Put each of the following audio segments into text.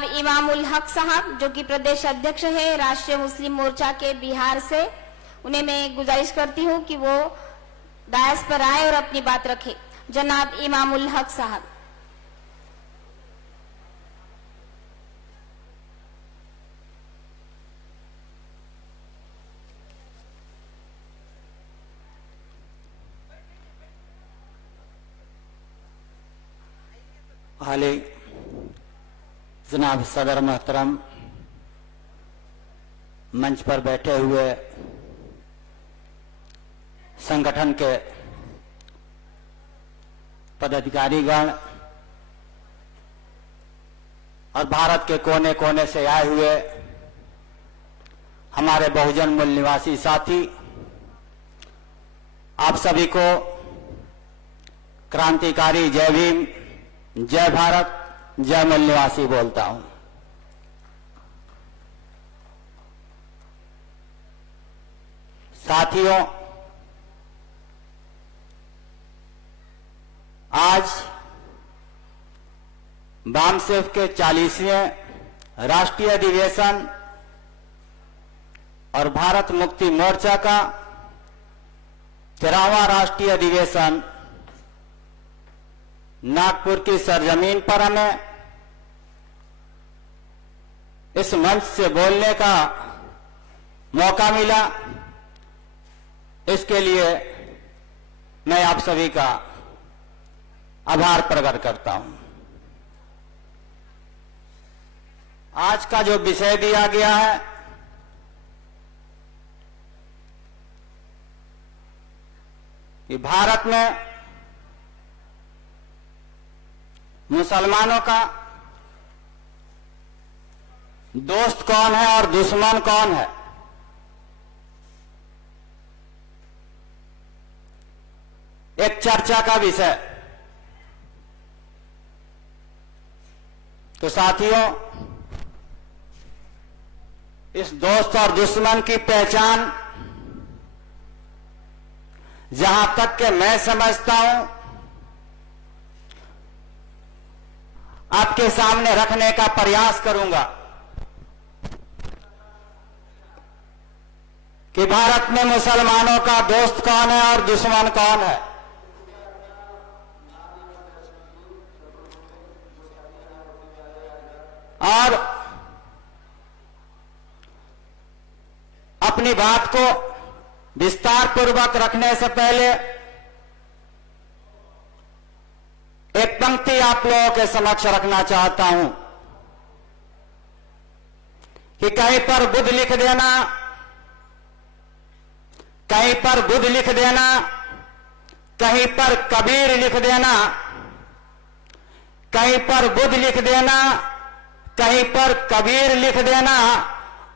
जनाब इमामुल हक साहब जो कि प्रदेश अध्यक्ष है राष्ट्रीय मुस्लिम मोर्चा के बिहार से, उन्हें मैं गुजारिश करती हूं कि वो डायस पर आए और अपनी बात रखें। जनाब इमामुल हक साहब। हाली जनाब सदर मोहतरम, मंच पर बैठे हुए संगठन के पदाधिकारीगण और भारत के कोने कोने से आए हुए हमारे बहुजन मूल निवासी साथी, आप सभी को क्रांतिकारी जय भीम, जय भारत, जय मूल निवासी बोलता हूं। साथियों, आज बामसेफ के 40वें राष्ट्रीय अधिवेशन और भारत मुक्ति मोर्चा का 13वां राष्ट्रीय अधिवेशन नागपुर की सरजमीन पर हमें इस मंच से बोलने का मौका मिला। इसके लिए मैं आप सभी का आभार प्रकट करता हूं। आज का जो विषय दिया गया है कि भारत में मुसलमानों का दोस्त कौन है और दुश्मन कौन है, एक चर्चा का विषय। तो साथियों, इस दोस्त और दुश्मन की पहचान जहां तक के मैं समझता हूं आपके सामने रखने का प्रयास करूंगा कि भारत में मुसलमानों का दोस्त कौन है और दुश्मन कौन है। और अपनी बात को विस्तार पूर्वक रखने से पहले एक पंक्ति आप लोगों के समक्ष रखना चाहता हूं कि कहीं पर बुद्ध लिख देना, कहीं पर बुद्ध लिख देना, कहीं पर कबीर लिख देना, कहीं पर बुद्ध लिख देना, कहीं पर कबीर लिख देना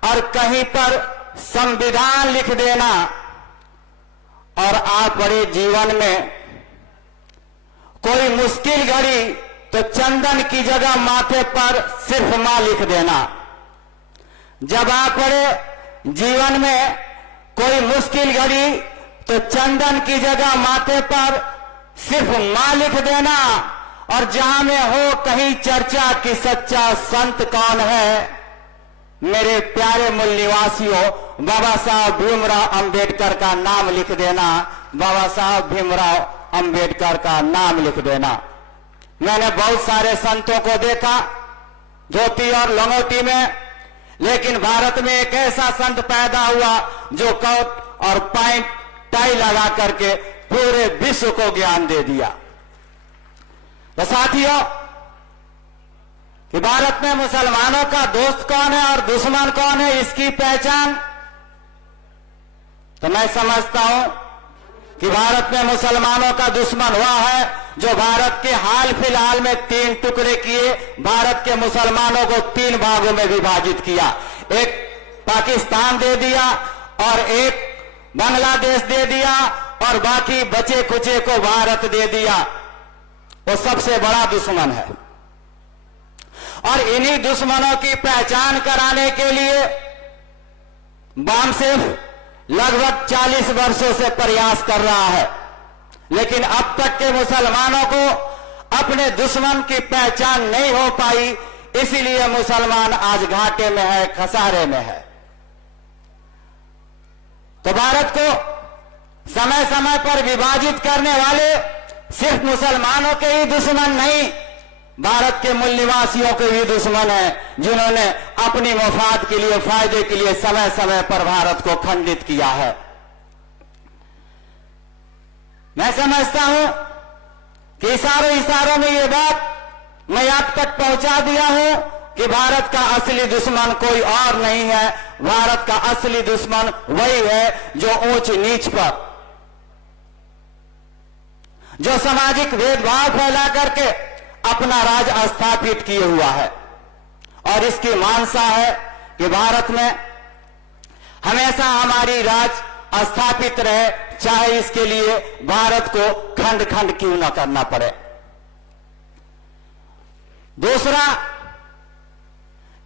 और कहीं पर संविधान लिख देना, और आप बड़े जीवन में कोई मुश्किल घड़ी तो चंदन की जगह माथे पर सिर्फ मां लिख देना। जब आप बड़े जीवन में कोई मुश्किल घड़ी तो चंदन की जगह माथे पर सिर्फ मां लिख देना, और जहां में हो कहीं चर्चा कि सच्चा संत कौन है, मेरे प्यारे मूल निवासियों, बाबा साहब भीमराव अंबेडकर का नाम लिख देना, बाबा साहब भीमराव अंबेडकर का नाम लिख देना। मैंने बहुत सारे संतों को देखा धोती और लंगोटी में, लेकिन भारत में एक ऐसा संत पैदा हुआ जो कोट और पैंट टाई लगा करके पूरे विश्व को ज्ञान दे दिया। तो साथियों, कि भारत में मुसलमानों का दोस्त कौन है और दुश्मन कौन है, इसकी पहचान तो मैं समझता हूं कि भारत में मुसलमानों का दुश्मन हुआ है जो भारत के हाल फिलहाल में 3 टुकड़े किए, भारत के मुसलमानों को 3 भागों में विभाजित किया। एक पाकिस्तान दे दिया और एक बांग्लादेश दे दिया और बाकी बचे कुचे को भारत दे दिया। वो सबसे बड़ा दुश्मन है। और इन्हीं दुश्मनों की पहचान कराने के लिए बामसेफ लगभग 40 वर्षों से प्रयास कर रहा है, लेकिन अब तक के मुसलमानों को अपने दुश्मन की पहचान नहीं हो पाई। इसीलिए मुसलमान आज घाटे में है, खसारे में है। तो भारत को समय समय पर विभाजित करने वाले सिर्फ मुसलमानों के ही दुश्मन नहीं, भारत के मूल निवासियों के भी दुश्मन हैं, जिन्होंने अपनी मफाद के लिए, फायदे के लिए समय समय पर भारत को खंडित किया है। मैं समझता हूं कि इशारों में ये बात मैं आप तक पहुंचा दिया हूं कि भारत का असली दुश्मन कोई और नहीं है। भारत का असली दुश्मन वही है जो ऊंच नीच पर, जो सामाजिक भेदभाव फैला करके अपना राज स्थापित किए हुआ है, और इसकी मानसा है कि भारत में हमेशा हमारी राज स्थापित रहे, चाहे इसके लिए भारत को खंड खंड क्यों न करना पड़े। दूसरा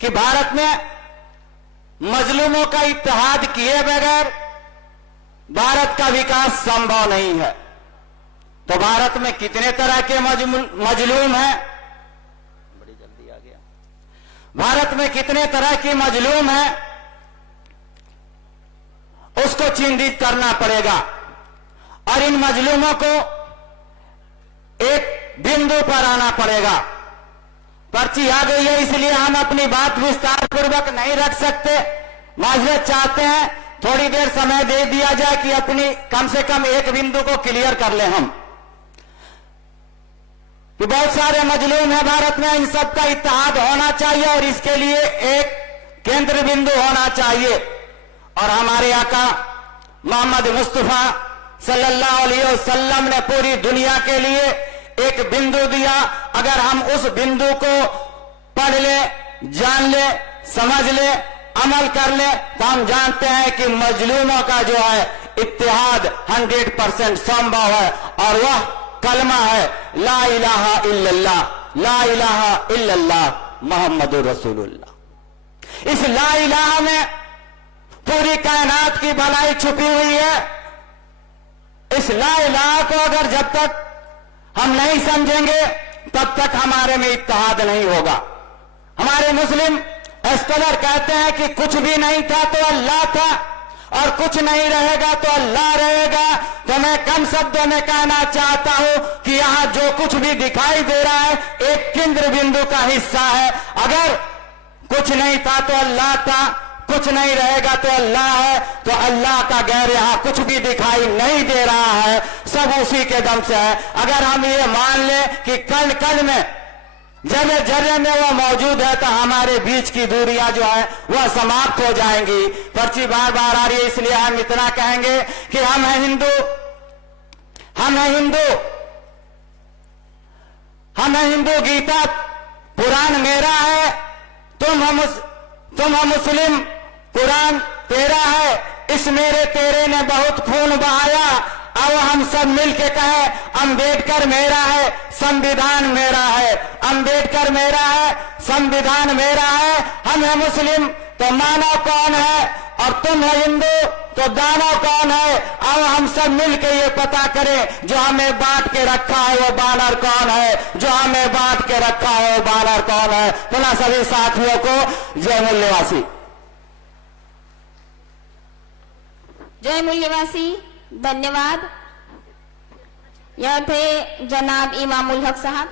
कि भारत में मजलूमों का इत्तेहाद किए बगैर भारत का विकास संभव नहीं है। तो भारत में कितने तरह के मजलूम हैं, बड़ी जल्दी आ गया। भारत में कितने तरह की मजलूम हैं, उसको चिन्हित करना पड़ेगा, और इन मजलूमों को एक बिंदु पर आना पड़ेगा। पर्ची आ गई है, इसलिए हम अपनी बात विस्तार पूर्वक नहीं रख सकते। माजरत चाहते हैं, थोड़ी देर समय दे दिया जाए कि अपनी कम से कम एक बिंदु को क्लियर कर ले हम, कि बहुत सारे मजलूम है भारत में, इन सबका इत्तेहाद होना चाहिए और इसके लिए एक केंद्र बिंदु होना चाहिए। और हमारे आका मोहम्मद मुस्तफा सल्लल्लाहु अलैहि वसल्लम ने पूरी दुनिया के लिए एक बिंदु दिया। अगर हम उस बिंदु को पढ़ ले, जान ले, समझ ले, अमल कर ले, तो हम जानते हैं कि मजलूमों का जो है इत्तेहाद 100% संभव है, और वह कलमा है ला इलाहा इल्लल्लाह, ला इलाहा इल्लल्लाह मुहम्मदुर रसूलुल्लाह। इस ला इलाहा में पूरी कायनात की भलाई छुपी हुई है। इस ला इलाहा को अगर जब तक हम नहीं समझेंगे, तब तक हमारे में इत्तेहाद नहीं होगा। हमारे मुस्लिम स्कॉलर कहते हैं कि कुछ भी नहीं था तो अल्लाह था, और कुछ नहीं रहेगा तो अल्लाह रहेगा। तो मैं कम शब्दों में कहना चाहता हूं कि यहां जो कुछ भी दिखाई दे रहा है एक केंद्र बिंदु का हिस्सा है। अगर कुछ नहीं था तो अल्लाह था, कुछ नहीं रहेगा तो अल्लाह है, तो अल्लाह का गैर यहां कुछ भी दिखाई नहीं दे रहा है, सब उसी के दम से है। अगर हम ये मान ले कि कण कण में, जर्रे जर्रे में वो मौजूद है, तो हमारे बीच की दूरियां जो है वह समाप्त हो जाएंगी। पर्ची बार बार आ रही है, इसलिए हम इतना कहेंगे कि हम हैं हिंदू, हम हैं हिंदू, हम हैं हिंदू। गीता पुराण मेरा है, तुम हम मुस्लिम, कुरान तेरा है। इस मेरे तेरे ने बहुत खून बहाया। अब हम सब मिलके कहें अंबेडकर मेरा है, संविधान मेरा है। अंबेडकर मेरा है, संविधान मेरा है। हम है मुस्लिम तो मानव कौन है, और तुम है हिंदू तो दानव कौन है। अब हम सब मिलके ये पता करें जो हमें बांट के रखा है वो बानर कौन है, जो हमें बांट के रखा है वो बानर कौन है। पुनः सभी साथियों को जय मूल्यवासी। जय मूल्यवासी, धन्यवाद। यह थे जनाब इमामुल हक साहब।